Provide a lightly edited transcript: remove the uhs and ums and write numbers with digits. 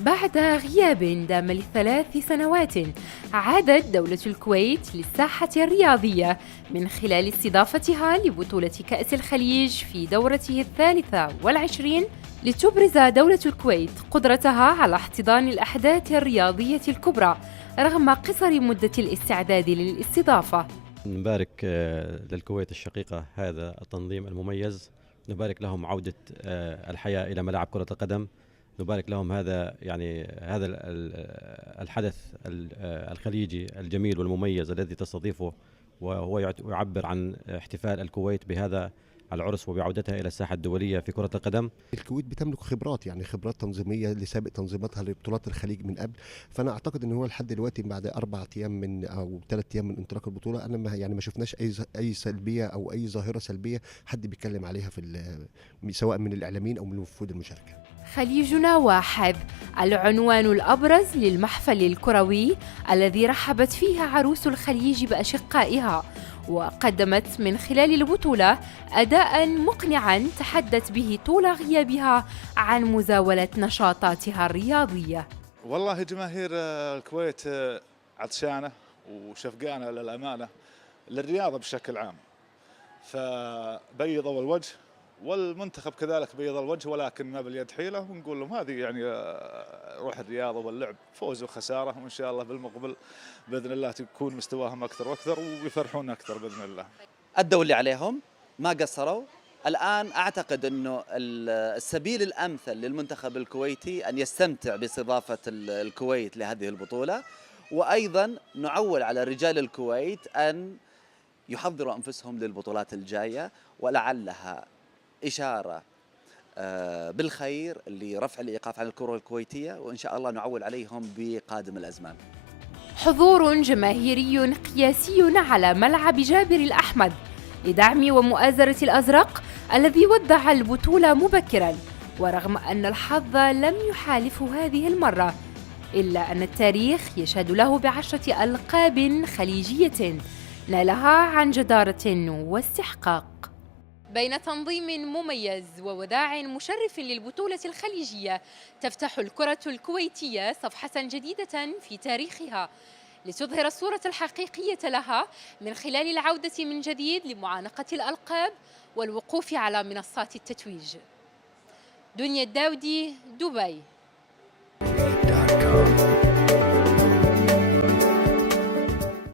بعد غياب دام ل3 سنوات، عادت دولة الكويت للساحة الرياضية من خلال استضافتها لبطولة كأس الخليج في دورته 23، لتبرز دولة الكويت قدرتها على احتضان الأحداث الرياضية الكبرى رغم قصر مدة الاستعداد للاستضافة. نبارك للكويت الشقيقة هذا التنظيم المميز، نبارك لهم عودة الحياة إلى ملاعب كرة القدم، نبارك لهم هذا الحدث الخليجي الجميل والمميز الذي تستضيفه، وهو يعبر عن احتفال الكويت بهذا العرس وبعودتها إلى الساحة الدولية في كرة القدم. الكويت بتملك خبرات، يعني خبرات تنظيميه لسابق تنظيماتها لبطولات الخليج من قبل. فانا اعتقد ان هو لحد دلوقتي بعد 4 ايام من او 3 ايام من انطلاق البطوله، انا ما شفناش اي سلبيه او اي ظاهره سلبيه حد بيتكلم عليها سواء من الاعلاميين او من وفود المشاركه. خليجنا واحد، العنوان الأبرز للمحفل الكروي الذي رحبت فيه عروس الخليج بأشقائها، وقدمت من خلال البطولة أداء مقنعا تحدت به طول غيابها عن مزاولة نشاطاتها الرياضية. والله جماهير الكويت عطشانة وشفقانة للأمانة للرياضة بشكل عام، فبيضوا الوجه والمنتخب كذلك بيض الوجه، ولكن ما باليد حيلة، ونقول لهم هذه يعني روح الرياضة واللعب، فوز وخسارة، وإن شاء الله بالمقبل بإذن الله تكون مستواهم أكثر وأكثر ويفرحون أكثر بإذن الله. أدوا اللي عليهم، ما قصروا. الآن أعتقد أنه السبيل الأمثل للمنتخب الكويتي أن يستمتع باستضافة الكويت لهذه البطولة، وأيضا نعول على رجال الكويت أن يحضروا أنفسهم للبطولات الجاية، ولعلها إشارة بالخير لرفع الإيقاف عن الكرة الكويتية، وإن شاء الله نعول عليهم بقادم الأزمان. حضور جماهيري قياسي على ملعب جابر الأحمد لدعم ومؤازرة الأزرق الذي ودع البطولة مبكراً، ورغم أن الحظ لم يحالفه هذه المرة، إلا أن التاريخ يشهد له ب10 ألقاب خليجية نالها عن جدارة واستحقاق. بين تنظيم مميز ووداع مشرف للبطولة الخليجية، تفتح الكرة الكويتية صفحة جديدة في تاريخها لتظهر الصورة الحقيقية لها من خلال العودة من جديد لمعانقة الألقاب والوقوف على منصات التتويج. دنيا الداودي، دبي.